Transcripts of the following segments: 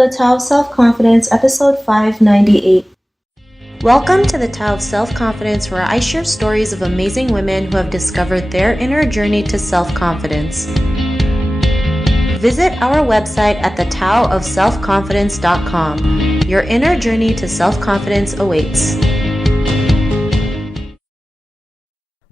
The Tao of Self-Confidence, episode 598. Welcome to the Tao of Self-Confidence, where I share stories of amazing women who have discovered their inner journey to self-confidence. Visit our website at thetaoofselfconfidence.com. Your inner journey to self-confidence awaits.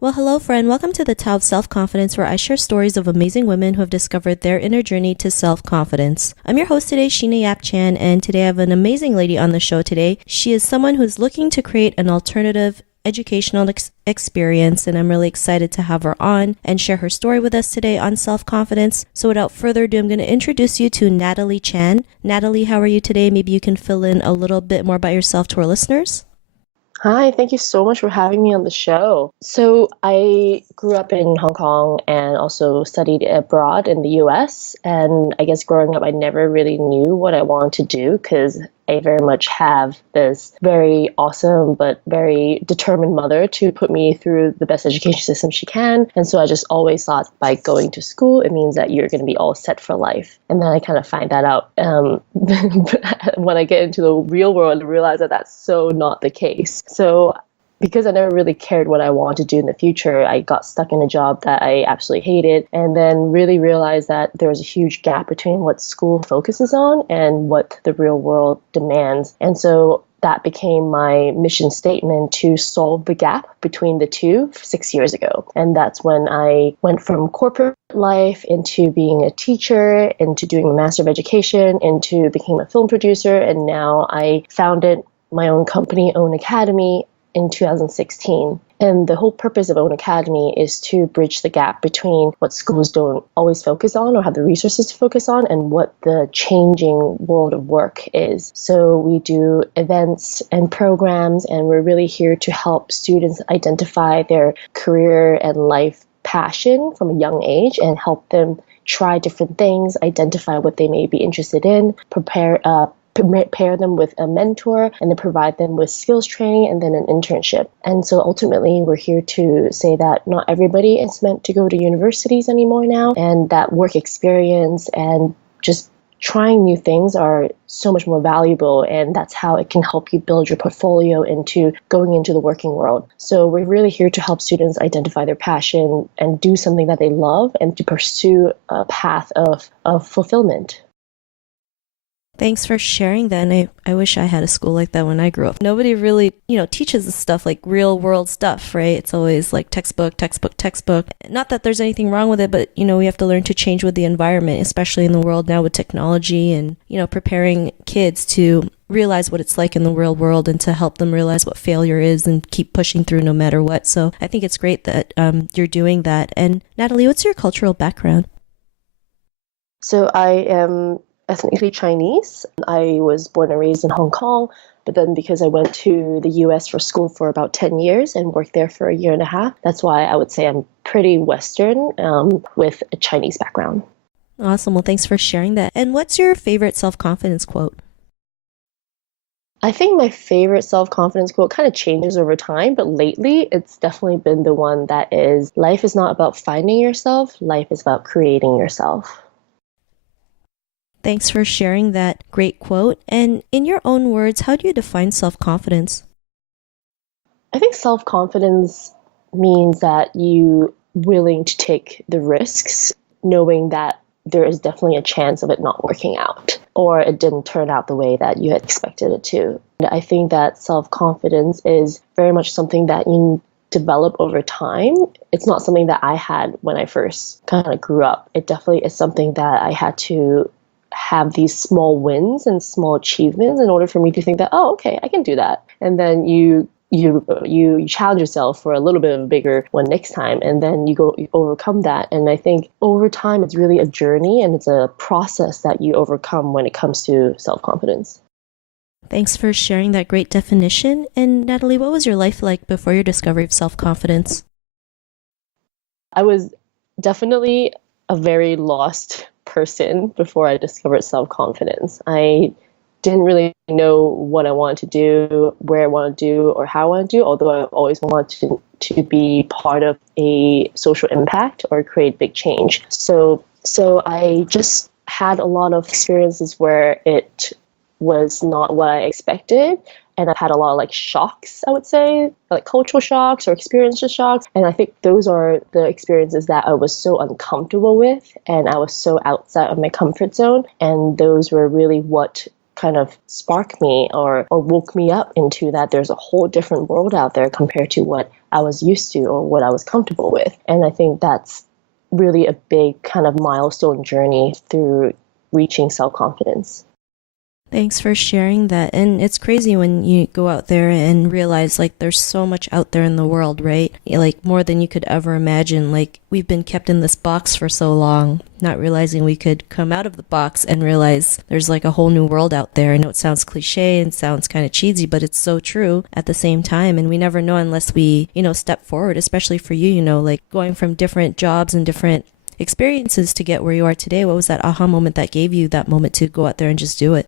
Well, hello, friend. Welcome to the Tao of Self-Confidence, where I share stories of amazing women who have discovered their inner journey to self-confidence. I'm your host today, Natalie Chan, and today I have an amazing lady on the show today. She is someone who is looking to create an alternative educational experience, and I'm really excited to have her on and share her story with us today on self-confidence. So without further ado, I'm going to introduce you to Natalie Chan. Natalie, how are you today? Maybe you can fill in a little bit more about yourself to our listeners. Hi, thank you so much for having me on the show. So I grew up in Hong Kong and also studied abroad in the US. And I guess growing up, I never really knew what I wanted to do because I very much have this very awesome but very determined mother to put me through the best education system she can. And so I just always thought by going to school, it means that you're going to be all set for life. And then I kind of find that out when I get into the real world and realize that that's so not the case. So because I never really cared what I wanted to do in the future, I got stuck in a job that I absolutely hated, and then really realized that there was a huge gap between what school focuses on and what the real world demands. And so that became my mission statement to solve the gap between the two 6 years ago. And that's when I went from corporate life into being a teacher, into doing a Master of Education, into became a film producer, and now I founded my own company, Own Academy, in 2016. And the whole purpose of Own Academy is to bridge the gap between what schools don't always focus on or have the resources to focus on and what the changing world of work is. So we do events and programs, and we're really here to help students identify their career and life passion from a young age and help them try different things, identify what they may be interested in, pair them with a mentor, and then provide them with skills training and then an internship. And so ultimately, we're here to say that not everybody is meant to go to universities anymore now, and that work experience and just trying new things are so much more valuable, and that's how it can help you build your portfolio into going into the working world. So we're really here to help students identify their passion and do something that they love and to pursue a path of fulfillment. Thanks for sharing that. And I wish I had a school like that when I grew up. Nobody really, teaches us stuff like real world stuff, right? It's always like textbook. Not that there's anything wrong with it, but, we have to learn to change with the environment, especially in the world now with technology and, preparing kids to realize what it's like in the real world and to help them realize what failure is and keep pushing through no matter what. So I think it's great that you're doing that. And Natalie, what's your cultural background? So I am ethnically Chinese. I was born and raised in Hong Kong, but then because I went to the US for school for about 10 years and worked there for a year and a half, that's why I would say I'm pretty Western with a Chinese background. Awesome. Well, thanks for sharing that. And what's your favorite self-confidence quote? I think my favorite self-confidence quote kind of changes over time, but lately it's definitely been the one that is, life is not about finding yourself, life is about creating yourself. Thanks for sharing that great quote. And in your own words, how do you define self-confidence? I think self-confidence means that you willing to take the risks, knowing that there is definitely a chance of it not working out, or it didn't turn out the way that you had expected it to. And I think that self-confidence is very much something that you develop over time. It's not something that I had when I first kind of grew up. It definitely is something that I had to have these small wins and small achievements in order for me to think that, oh, okay, I can do that. And then you challenge yourself for a little bit of a bigger one next time, and then you overcome that. And I think over time, it's really a journey and it's a process that you overcome when it comes to self-confidence. Thanks for sharing that great definition. And Natalie, what was your life like before your discovery of self-confidence? I was definitely a very lost person before I discovered self-confidence. I didn't really know what I wanted to do, where I wanted to do, or how I wanted to do, although I always wanted to be part of a social impact or create big change. So I just had a lot of experiences where it was not what I expected. And I've had a lot of like shocks, I would say, like cultural shocks or experiential shocks. And I think those are the experiences that I was so uncomfortable with and I was so outside of my comfort zone. And those were really what kind of sparked me or woke me up into that there's a whole different world out there compared to what I was used to or what I was comfortable with. And I think that's really a big kind of milestone journey through reaching self-confidence. Thanks for sharing that. And it's crazy when you go out there and realize like there's so much out there in the world, right? Like more than you could ever imagine. Like we've been kept in this box for so long, not realizing we could come out of the box and realize there's like a whole new world out there. I know it sounds cliche and sounds kind of cheesy, but it's so true at the same time. And we never know unless we, step forward, especially for you, like going from different jobs and different experiences to get where you are today. What was that aha moment that gave you that moment to go out there and just do it?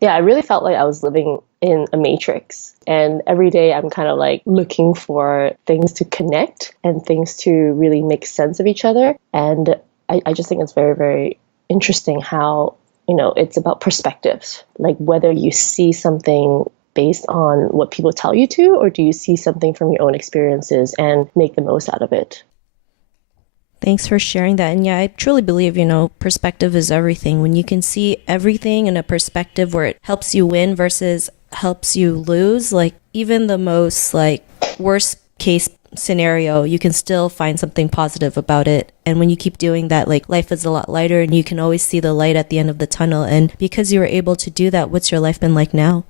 Yeah, I really felt like I was living in a matrix. And every day I'm kind of like looking for things to connect and things to really make sense of each other. And I just think it's very, very interesting how, it's about perspectives, like whether you see something based on what people tell you to, or do you see something from your own experiences and make the most out of it? Thanks for sharing that. And yeah, I truly believe, perspective is everything. When you can see everything in a perspective where it helps you win versus helps you lose, like even the most like worst case scenario, you can still find something positive about it. And when you keep doing that, like life is a lot lighter and you can always see the light at the end of the tunnel. And because you were able to do that, what's your life been like now?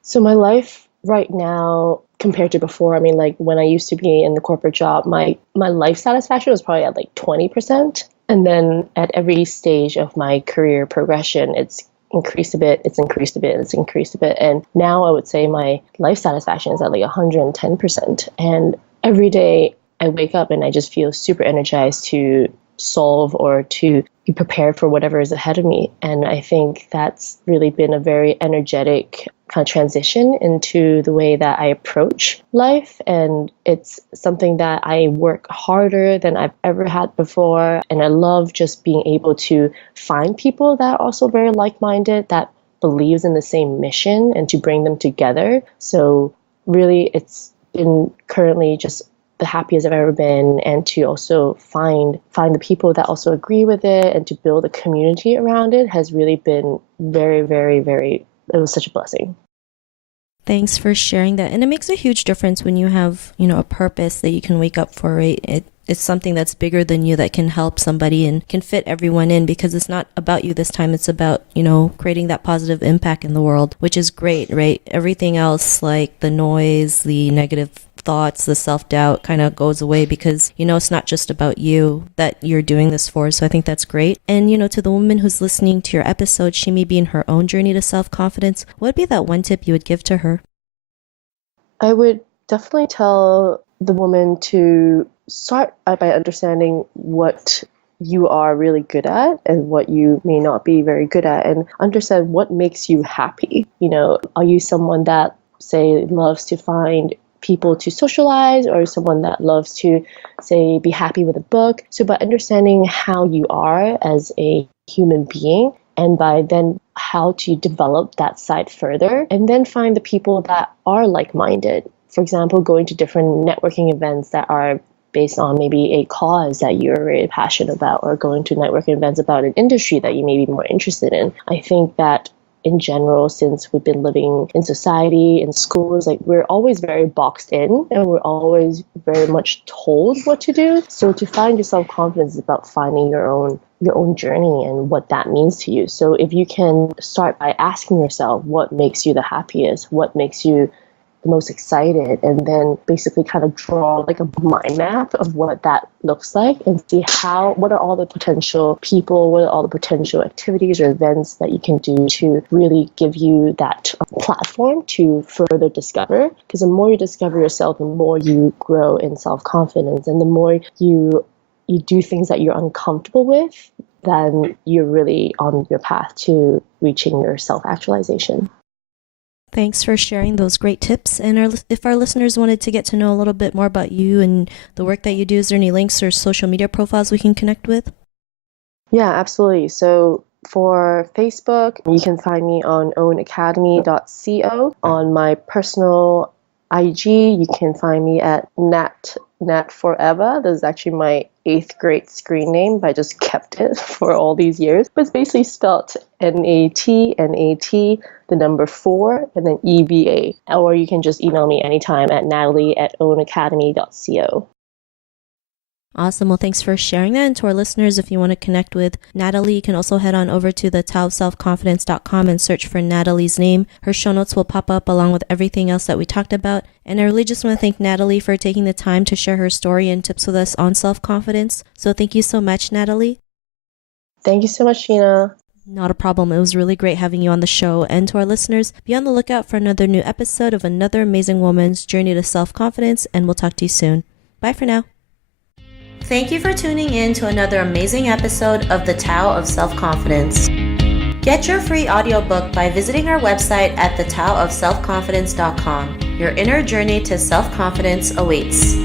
So my life right now compared to before, I mean, like when I used to be in the corporate job, my life satisfaction was probably at like 20%. And then at every stage of my career progression, it's increased a bit, it's increased a bit, it's increased a bit. And now I would say my life satisfaction is at like 110%. And every day I wake up and I just feel super energized to solve or to be prepared for whatever is ahead of me. And I think that's really been a very energetic kind of transition into the way that I approach life. And it's something that I work harder than I've ever had before. And I love just being able to find people that are also very like-minded, that believes in the same mission and to bring them together. So really, it's been currently just the happiest I've ever been, and to also find the people that also agree with it and to build a community around it has really been very, very, very, it was such a blessing. Thanks for sharing that. And it makes a huge difference when you have, a purpose that you can wake up for, right? It's something that's bigger than you that can help somebody and can fit everyone in because it's not about you this time. It's about, creating that positive impact in the world, which is great, right? Everything else, like the noise, the negative thoughts, the self-doubt kind of goes away because, it's not just about you that you're doing this for. So I think that's great. And, to the woman who's listening to your episode, she may be in her own journey to self-confidence. What would be that one tip you would give to her? I would definitely tell the woman to start by understanding what you are really good at and what you may not be very good at, and understand what makes you happy. Are you someone that, say, loves to find people to socialize, or someone that loves to, say, be happy with a book? So by understanding how you are as a human being, and by then how to develop that side further, and then find the people that are like-minded. For example, going to different networking events that are based on maybe a cause that you're really passionate about, or going to networking events about an industry that you may be more interested in. I think that in general, since we've been living in society, in schools, like we're always very boxed in and we're always very much told what to do. So to find your self-confidence is about finding your own journey and what that means to you. So if you can start by asking yourself what makes you the happiest, what makes you the most excited, and then basically kind of draw like a mind map of what that looks like and see what are all the potential people, what are all the potential activities or events that you can do to really give you that platform to further discover. Because the more you discover yourself, the more you grow in self-confidence, and the more you do things that you're uncomfortable with, then you're really on your path to reaching your self-actualization. Thanks for sharing those great tips. And if our listeners wanted to get to know a little bit more about you and the work that you do, is there any links or social media profiles we can connect with? Yeah, absolutely. So for Facebook, you can find me on ownacademy.co. On my personal IG, you can find me at Nat Forever. This is actually my 8th grade screen name, but I just kept it for all these years. But it's basically spelled Nat, the number 4, and then EVA. Or you can just email me anytime at natalie@ownacademy.co. Awesome. Well, thanks for sharing that. And to our listeners, if you want to connect with Natalie, you can also head on over to the taoofselfconfidence.com and search for Natalie's name. Her show notes will pop up along with everything else that we talked about. And I really just want to thank Natalie for taking the time to share her story and tips with us on self-confidence. So thank you so much, Natalie. Thank you so much, Sheena. Not a problem. It was really great having you on the show. And to our listeners, be on the lookout for another new episode of another amazing woman's journey to self-confidence. And we'll talk to you soon. Bye for now. Thank you for tuning in to another amazing episode of The Tao of Self-Confidence. Get your free audiobook by visiting our website at thetaoofselfconfidence.com. Your inner journey to self-confidence awaits.